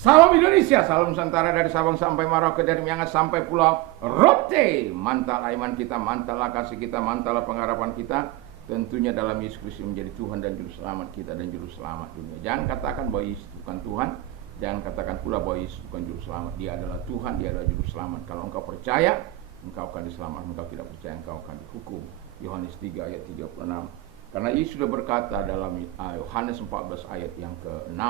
Salam Indonesia, salam Nusantara dari Sabang sampai Merauke, dari Miangas sampai Pulau Rote. Mantal iman kita, mantal kasih kita, mantal pengharapan kita. Tentunya dalam Yesus Kristus menjadi Tuhan dan Juru Selamat kita dan Juru Selamat dunia. Jangan katakan bahwa Yesus bukan Tuhan. Jangan katakan pula bahwa Yesus bukan Juru Selamat. Dia adalah Tuhan, Dia adalah Juru Selamat. Kalau engkau percaya, engkau akan diselamatkan. Engkau tidak percaya, engkau akan dihukum. Yohanes 3 ayat 36. Karena Yesus sudah berkata dalam Yohanes 14 ayat yang ke-6,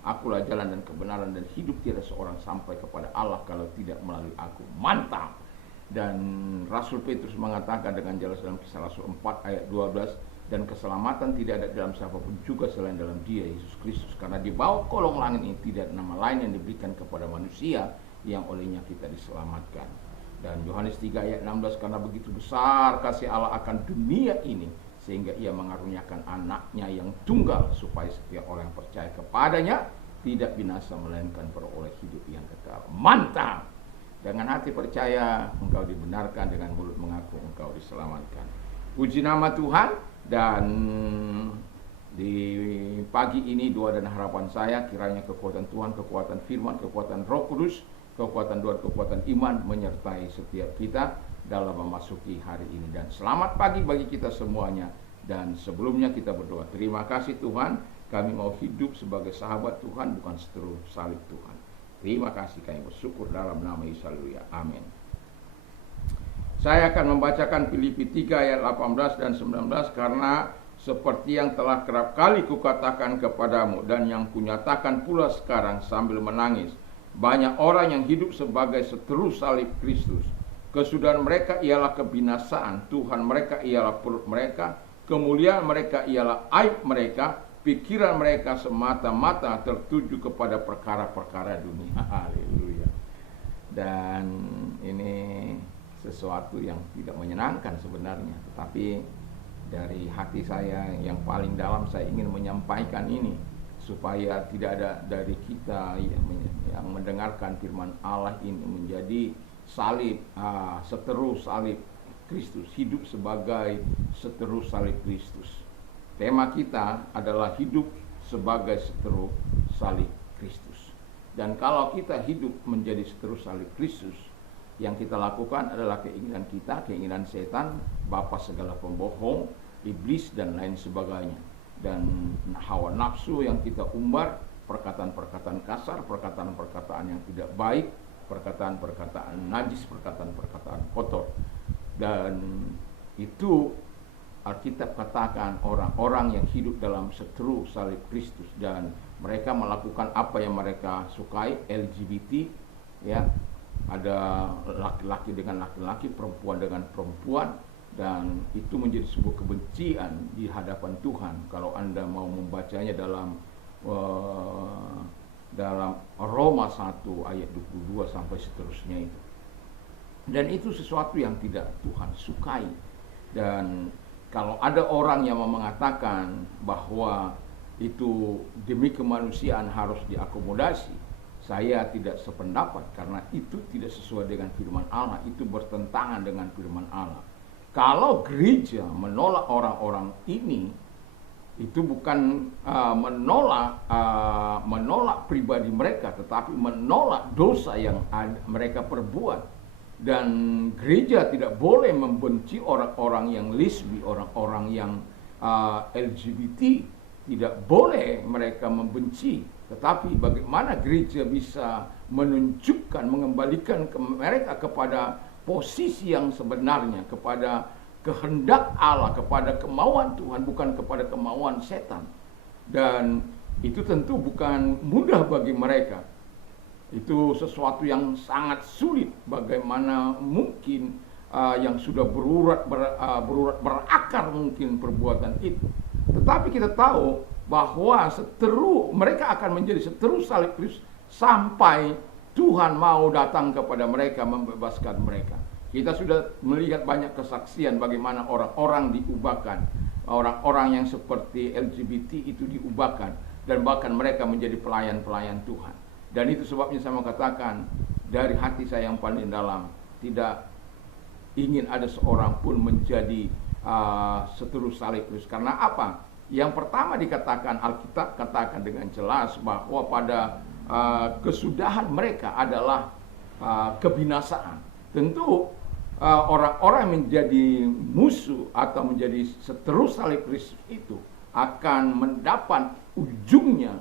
Akulah jalan dan kebenaran dan hidup, tiada seorang sampai kepada Allah kalau tidak melalui aku. Mantap. Dan Rasul Petrus mengatakan dengan jelas dalam Kisah Rasul 4 ayat 12, dan keselamatan tidak ada dalam siapapun juga selain dalam Dia, Yesus Kristus. Karena di bawah kolong langit ini tidak ada nama lain yang diberikan kepada manusia yang olehnya kita diselamatkan. Dan Yohanes 3 ayat 16, karena begitu besar kasih Allah akan dunia ini, sehingga Ia mengaruniakan anaknya yang tunggal, supaya setiap orang yang percaya kepadanya tidak binasa melainkan beroleh hidup yang kekal. Mantap. Dengan hati percaya engkau dibenarkan, dengan mulut mengaku engkau diselamatkan. Puji nama Tuhan. Dan di pagi ini doa dan harapan saya, kiranya kekuatan Tuhan, kekuatan firman, kekuatan Roh Kudus, kekuatan doa, kekuatan iman menyertai setiap kita dalam memasuki hari ini. Dan selamat pagi bagi kita semuanya. Dan sebelumnya kita berdoa, terima kasih Tuhan, kami mau hidup sebagai sahabat Tuhan, bukan seteru salib Tuhan. Terima kasih, kami bersyukur dalam nama Yesus. Haleluya. Amin. Saya akan membacakan Filipi 3 ayat 18 dan 19, karena seperti yang telah kerap kali kukatakan kepadamu dan yang kunyatakan pula sekarang sambil menangis, banyak orang yang hidup sebagai seteru salib Kristus. Kesudahan mereka ialah kebinasaan, Tuhan mereka ialah perut mereka, kemuliaan mereka ialah aib mereka, pikiran mereka semata-mata tertuju kepada perkara-perkara dunia. Haleluya. Dan ini sesuatu yang tidak menyenangkan sebenarnya, tetapi dari hati saya yang paling dalam saya ingin menyampaikan ini, supaya tidak ada dari kita yang mendengarkan firman Allah ini menjadi salib, seteru salib Kristus, hidup sebagai seteru salib Kristus. Tema kita adalah hidup sebagai seteru salib Kristus. Dan kalau kita hidup menjadi seteru salib Kristus, yang kita lakukan adalah keinginan kita, keinginan setan, bapa segala pembohong, iblis dan lain sebagainya. Dan hawa nafsu yang kita umbar, perkataan-perkataan kasar, perkataan-perkataan yang tidak baik, perkataan-perkataan najis, perkataan-perkataan kotor. Dan itu Alkitab katakan orang-orang yang hidup dalam seteru salib Kristus, dan mereka melakukan apa yang mereka sukai, LGBT, ya. Ada laki-laki dengan laki-laki, perempuan dengan perempuan, dan itu menjadi sebuah kebencian di hadapan Tuhan. Kalau Anda mau membacanya dalam Roma 1 ayat 22 sampai seterusnya itu. Dan itu sesuatu yang tidak Tuhan sukai. Dan kalau ada orang yang mengatakan bahwa itu demi kemanusiaan harus diakomodasi, saya tidak sependapat, karena itu tidak sesuai dengan firman Allah, itu bertentangan dengan firman Allah. Kalau gereja menolak orang-orang ini, itu bukan menolak pribadi mereka, tetapi menolak dosa yang mereka perbuat. Dan gereja tidak boleh membenci orang-orang yang lesbi, orang-orang yang LGBT, tidak boleh mereka membenci. Tetapi bagaimana gereja bisa menunjukkan, mengembalikan mereka kepada posisi yang sebenarnya, kepada kehendak Allah, kepada kemauan Tuhan, bukan kepada kemauan setan. Dan itu tentu bukan mudah bagi mereka. Itu sesuatu yang sangat sulit. Bagaimana mungkin yang sudah berakar mungkin perbuatan itu. Tetapi kita tahu bahwa mereka akan menjadi seteru salib Kristus sampai Tuhan mau datang kepada mereka, membebaskan mereka. Kita sudah melihat banyak kesaksian bagaimana orang-orang diubahkan, orang-orang yang seperti LGBT itu diubahkan, dan bahkan mereka menjadi pelayan-pelayan Tuhan. Dan itu sebabnya saya mau katakan dari hati saya yang paling dalam, tidak ingin ada seorang pun menjadi seteru salib Kristus. Karena apa? Yang pertama dikatakan, Alkitab katakan dengan jelas bahwa pada kesudahan mereka adalah kebinasaan. Tentu orang-orang yang menjadi musuh atau menjadi seteru salib Kristus itu akan mendapat ujungnya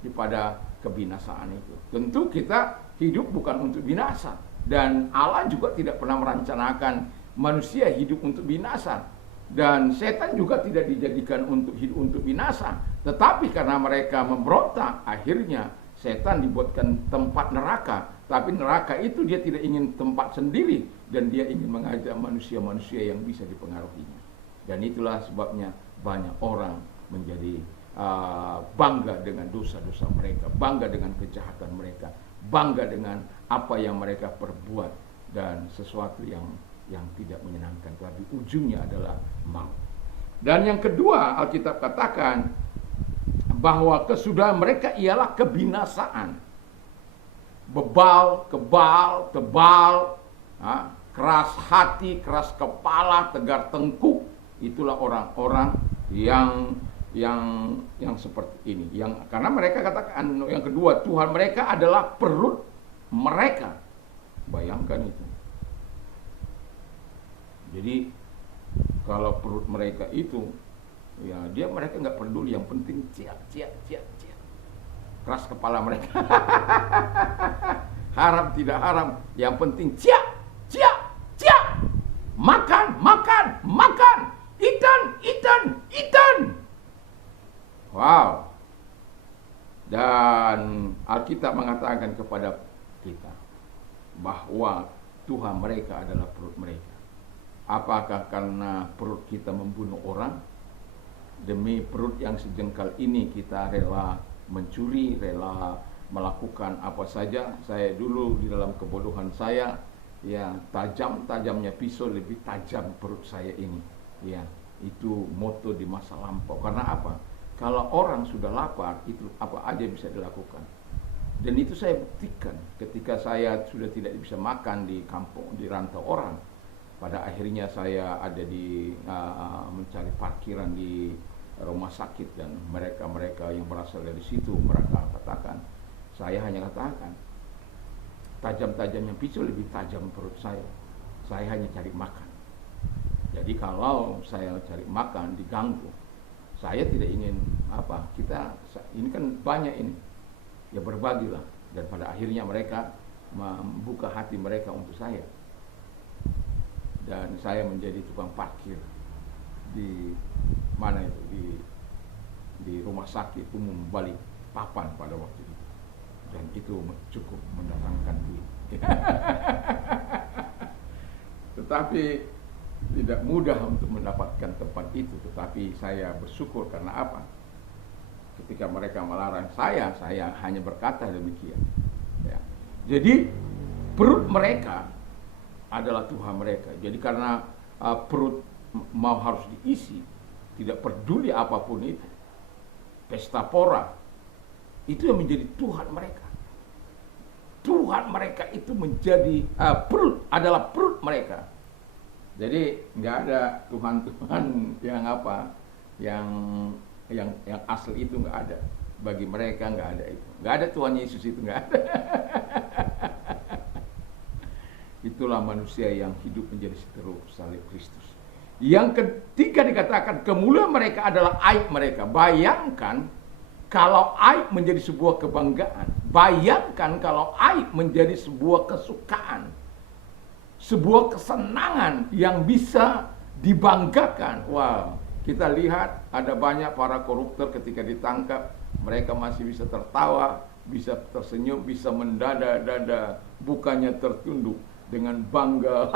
daripada kebinasaan itu. Tentu kita hidup bukan untuk binasa, dan Allah juga tidak pernah merencanakan manusia hidup untuk binasa, dan setan juga tidak dijadikan untuk hidup untuk binasa. Tetapi karena mereka memberontak, akhirnya setan dibuatkan tempat neraka. Tapi neraka itu dia tidak ingin tempat sendiri, dan dia ingin mengajak manusia-manusia yang bisa dipengaruhinya. Dan itulah sebabnya banyak orang menjadi bangga dengan dosa-dosa mereka, bangga dengan kejahatan mereka, bangga dengan apa yang mereka perbuat, dan sesuatu yang tidak menyenangkan, tapi ujungnya adalah maut. Dan yang kedua, Alkitab katakan bahwa kesudahan mereka ialah kebinasaan. Bebal, kebal, tebal, keras hati, keras kepala, tegar tengkuk. Itulah orang-orang yang seperti ini. Karena mereka katakan yang kedua, Tuhan mereka adalah perut mereka. Bayangkan itu. Jadi kalau perut mereka itu, ya mereka nggak peduli, yang penting ciak. Keras kepala mereka. Haram tidak haram, yang penting ciak. Makan. Ikan. Wow. Dan Alkitab mengatakan kepada kita bahwa Tuhan mereka adalah perut mereka. Apakah karena perut kita membunuh orang? Demi perut yang sejengkal ini kita rela mencuri, rela melakukan apa saja. Saya dulu di dalam kebodohan saya, ya, tajamnya pisau lebih tajam perut saya ini. Ya, itu moto di masa lampau. Karena apa? Kalau orang sudah lapar, itu apa aja bisa dilakukan. Dan itu saya buktikan ketika saya sudah tidak bisa makan di kampung, di rantau orang. Pada akhirnya saya ada di mencari parkiran di rumah sakit, dan mereka yang berasal dari situ, mereka katakan, saya hanya katakan, tajam-tajamnya pisau lebih tajam perut saya hanya cari makan. Jadi kalau saya cari makan diganggu, saya tidak ingin ini kan banyak ini, ya berbagilah. Dan pada akhirnya mereka membuka hati mereka untuk saya, dan saya menjadi tukang parkir di mana itu, di rumah sakit umum Balikpapan pada waktu itu, dan itu cukup mendatangkan duit. Tetapi tidak mudah untuk mendapatkan tempat itu. Tetapi saya bersyukur karena apa? Ketika mereka melarang saya hanya berkata demikian. Ya. Jadi perut mereka adalah Tuhan mereka. Jadi karena perut mau harus diisi, tidak peduli apapun itu, pesta pora, itu yang menjadi Tuhan mereka. Tuhan mereka itu menjadi perut, adalah perut mereka. Jadi nggak ada Tuhan yang asli itu, nggak ada. Bagi mereka nggak ada itu. Nggak ada Tuhan Yesus itu, nggak ada. Itulah manusia yang hidup menjadi seteru salib Kristus. Yang ketiga dikatakan kemuliaan mereka adalah aib mereka. Bayangkan kalau aib menjadi sebuah kebanggaan. Bayangkan kalau aib menjadi sebuah kesukaan, sebuah kesenangan yang bisa dibanggakan. Wow, kita lihat ada banyak para koruptor ketika ditangkap, mereka masih bisa tertawa, bisa tersenyum, bisa mendada-dada, bukannya tertunduk dengan bangga.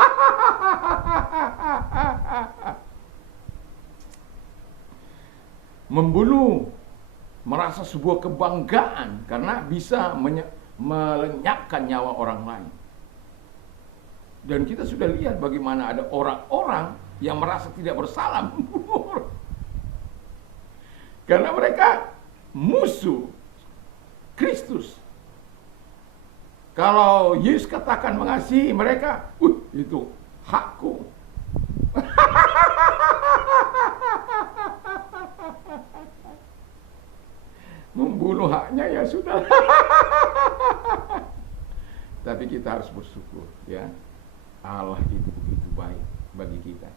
Membunuh merasa sebuah kebanggaan karena bisa melenyapkan nyawa orang lain. Dan kita sudah lihat bagaimana ada orang-orang yang merasa tidak bersalah membunuh. Karena mereka musuh Kristus. Kalau Yesus katakan mengasihi mereka, itu hakku. membunuh haknya ya sudah. Tapi kita harus bersyukur ya. Allah itu begitu baik bagi kita.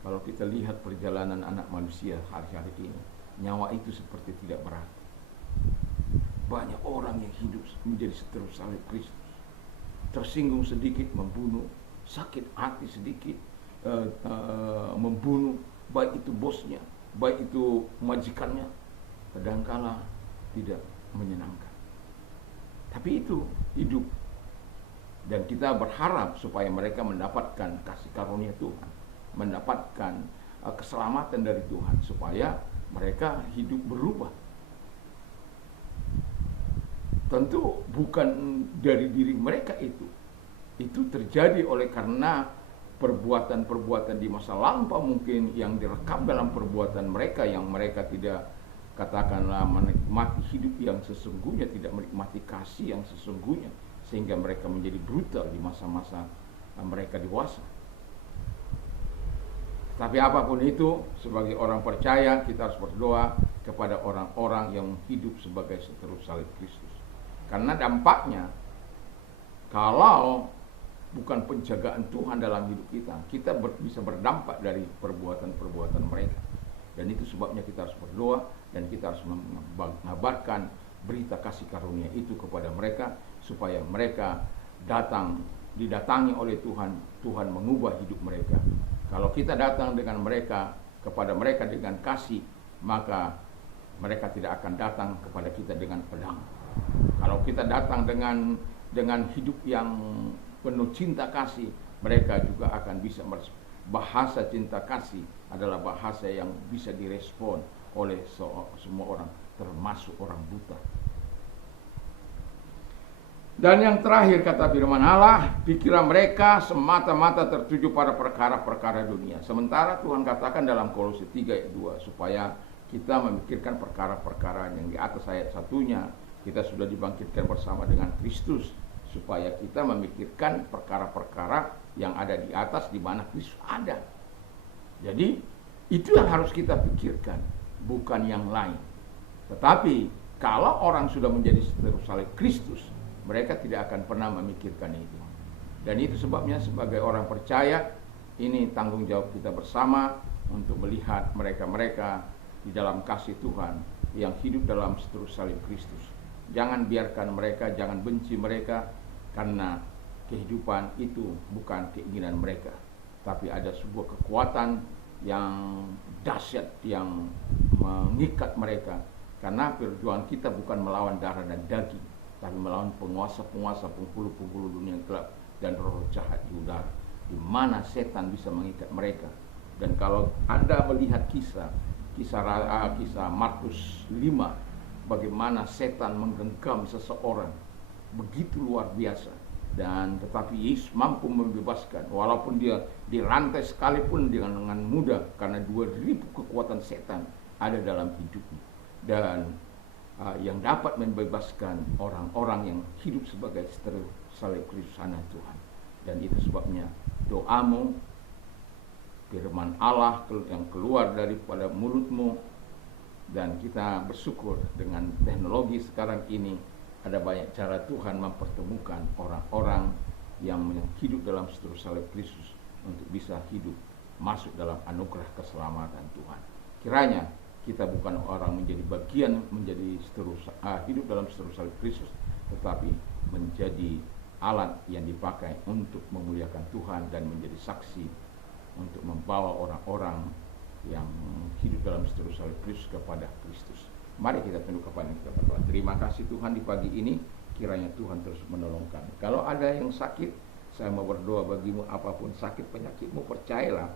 Kalau kita lihat perjalanan anak manusia hari-hari ini, nyawa itu seperti tidak berarti. Banyak orang yang hidup menjadi seteru salib Kristus. Tersinggung sedikit membunuh, sakit hati sedikit membunuh, baik itu bosnya, baik itu majikannya, kadangkala tidak menyenangkan. Tapi itu hidup. Dan kita berharap supaya mereka mendapatkan kasih karunia Tuhan, mendapatkan keselamatan dari Tuhan, supaya mereka hidup berubah. Tentu bukan dari diri mereka itu terjadi oleh karena perbuatan-perbuatan di masa lampau mungkin yang direkam dalam perbuatan mereka, yang mereka tidak, katakanlah, menikmati hidup yang sesungguhnya, tidak menikmati kasih yang sesungguhnya, sehingga mereka menjadi brutal di masa-masa mereka dewasa. Tapi apapun itu, sebagai orang percaya kita harus berdoa kepada orang-orang yang hidup sebagai seteru salib Kristus. Karena dampaknya, kalau bukan penjagaan Tuhan dalam hidup kita bisa berdampak dari perbuatan-perbuatan mereka. Dan itu sebabnya kita harus berdoa dan kita harus mengabarkan berita kasih karunia itu kepada mereka, supaya mereka didatangi oleh Tuhan, Tuhan mengubah hidup mereka. Kalau kita datang dengan mereka, kepada mereka dengan kasih, maka mereka tidak akan datang kepada kita dengan pedang. Kalau kita datang dengan hidup yang penuh cinta kasih, mereka juga akan bisa bahasa cinta kasih adalah bahasa yang bisa direspon oleh semua orang, termasuk orang buta. Dan yang terakhir kata firman Allah, pikiran mereka semata-mata tertuju pada perkara-perkara dunia. Sementara Tuhan katakan dalam Kolose 3 ayat 2, supaya kita memikirkan perkara-perkara yang di atas. Ayat satunya, kita sudah dibangkitkan bersama dengan Kristus, supaya kita memikirkan perkara-perkara yang ada di atas, di mana Kristus ada. Jadi itu yang harus kita pikirkan, bukan yang lain. Tetapi kalau orang sudah menjadi seteru salib Kristus, mereka tidak akan pernah memikirkan itu. Dan itu sebabnya sebagai orang percaya, ini tanggung jawab kita bersama untuk melihat mereka-mereka di dalam kasih Tuhan yang hidup dalam seteru salib Kristus. Jangan biarkan mereka, jangan benci mereka, karena kehidupan itu bukan keinginan mereka, tapi ada sebuah kekuatan yang dahsyat yang mengikat mereka. Karena perjuangan kita bukan melawan darah dan daging, tapi melawan penguasa-penguasa, penghulu-penghulu dunia gelap dan roh jahat di udara, di mana setan bisa mengikat mereka. Dan kalau Anda melihat kisah Markus 5, bagaimana setan menggenggam seseorang begitu luar biasa, dan tetapi Yesus mampu membebaskan, walaupun dia dirantai sekalipun dengan mudah, karena 2000 kekuatan setan ada dalam hidupnya. Dan yang dapat membebaskan orang-orang yang hidup sebagai seteru salib Kristus hanya Tuhan. Dan itu sebabnya doamu, firman Allah yang keluar daripada mulutmu, dan kita bersyukur dengan teknologi sekarang ini ada banyak cara Tuhan mempertemukan orang-orang yang hidup dalam seteru salib Kristus untuk bisa hidup masuk dalam anugerah keselamatan Tuhan. Kiranya kita bukan orang menjadi bagian menjadi hidup dalam seteru salib Kristus, tetapi menjadi alat yang dipakai untuk memuliakan Tuhan dan menjadi saksi untuk membawa orang-orang yang hidup dalam seteru salib Kristus kepada Kristus. Mari kita tunduk kepada kita berdoa. Terima kasih Tuhan di pagi ini, kiranya Tuhan terus menolong kami. Kalau ada yang sakit, saya mau berdoa bagimu, apapun sakit penyakitmu, percayalah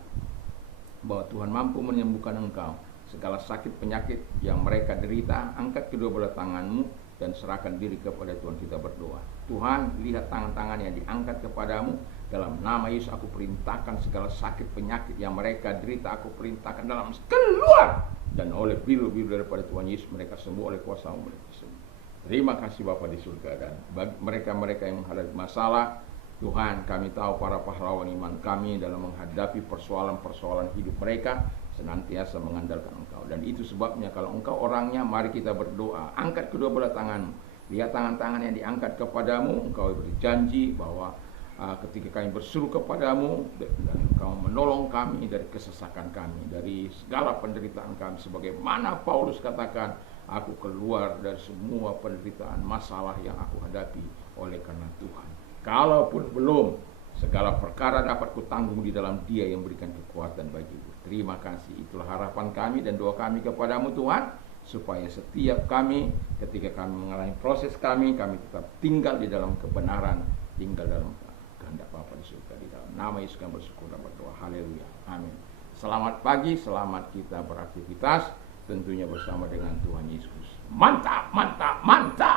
bahwa Tuhan mampu menyembuhkan engkau. Segala sakit penyakit yang mereka derita, angkat kedua belah tanganmu dan serahkan diri kepada Tuhan. Kita berdoa. Tuhan, lihat tangan-tangan yang diangkat kepadamu. Dalam nama Yesus aku perintahkan segala sakit penyakit yang mereka derita, aku perintahkan dalam keluar. Dan oleh biru-biru daripada Tuhan Yesus mereka sembuh, oleh kuasa mereka sembuh. Terima kasih Bapa di surga. Dan bagi mereka-mereka yang menghadapi masalah, Tuhan, kami tahu para pahlawan iman kami dalam menghadapi persoalan-persoalan hidup mereka, senantiasa mengandalkan Engkau. Dan itu sebabnya kalau Engkau orangnya, mari kita berdoa. Angkat kedua belah tanganmu. Lihat tangan-tangan yang diangkat kepadamu. Engkau berjanji bahwa ketika kami berseru kepadamu dan Engkau menolong kami dari kesesakan kami, dari segala penderitaan kami. Sebagaimana Paulus katakan, aku keluar dari semua penderitaan, masalah yang aku hadapi oleh karena Tuhan. Kalaupun belum, segala perkara dapat kutanggung di dalam Dia yang memberikan kekuatan bagiku. Terima kasih. Itulah harapan kami dan doa kami kepadamu Tuhan, supaya setiap kami ketika kami mengalami proses kami tetap tinggal di dalam kebenaran, tinggal dalam kehendak Bapa di surga. Di dalam nama Yesus kami bersyukur dan berdoa. Haleluya. Amin. Selamat pagi, selamat kita beraktivitas, tentunya bersama dengan Tuhan Yesus. Mantap, mantap, mantap.